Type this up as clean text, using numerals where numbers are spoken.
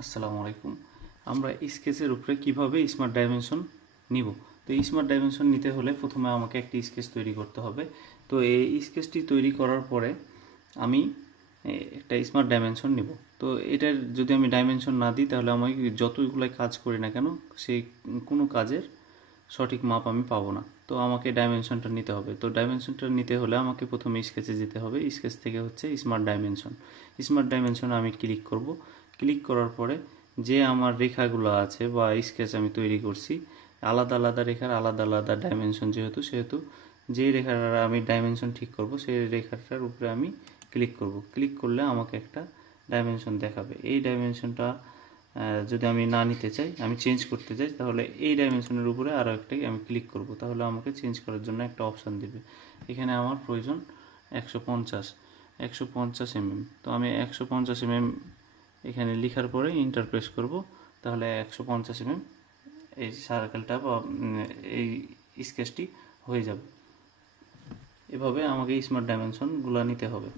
আসসালামু আলাইকুম। আমরা স্কেচের উপরে কিভাবে স্মার্ট ডাইমেনশন নিব। তো এই স্মার্ট ডাইমেনশন নিতে হলে প্রথমে আমাকে একটি স্কেচ তৈরি করতে হবে। তো এই স্কেচটি তৈরি করার পরে আমি একটা স্মার্ট ডাইমেনশন নিব। তো এটার যদি আমি ডাইমেনশন না দিই তাহলে আমি যতগুলো কাজ করি না কেন সেই কোনো কাজের সঠিক মাপ আমি পাবো না। তো আমাকে ডাইমেনশনটা নিতে হবে। তো ডাইমেনশনটা নিতে হলে আমাকে প্রথমে স্কেচে যেতে হবে। স্কেচ থেকে হচ্ছে স্মার্ট ডাইমেনশন। স্মার্ট ডাইমেনশনে আমি ক্লিক করব। ক্লিক করার পরে যে আমার রেখাগুলো আছে বা স্কেচ আমি তৈরি করছি, আলাদা আলাদা রেখার আলাদা আলাদা ডাইমেনশন সেহেতু যে রেখার আমি ডাইমেনশন ঠিক করব সেই রেখাটার উপরে আমি ক্লিক করব। ক্লিক করলে আমাকে একটা ডাইমেনশন দেখাবে। এই ডাইমেনশনটা যদি আমি না নিতে চাই, আমি চেঞ্জ করতে চাই, তাহলে এই ডাইমেনশনের উপরে আরও একটাই আমি ক্লিক করব। তাহলে আমাকে চেঞ্জ করার জন্য একটা অপশান দেবে। এখানে আমার প্রয়োজন 150 mm। তো আমি 150 mm এখানে লেখার পরে ইন্টার প্রেস করব। তাহলে 150 mm এই সার্কেলটা বা এই স্কেচটি হয়ে যাবে। এভাবে আমাকে স্মার্ট ডাইমেনশনগুলো নিতে হবে।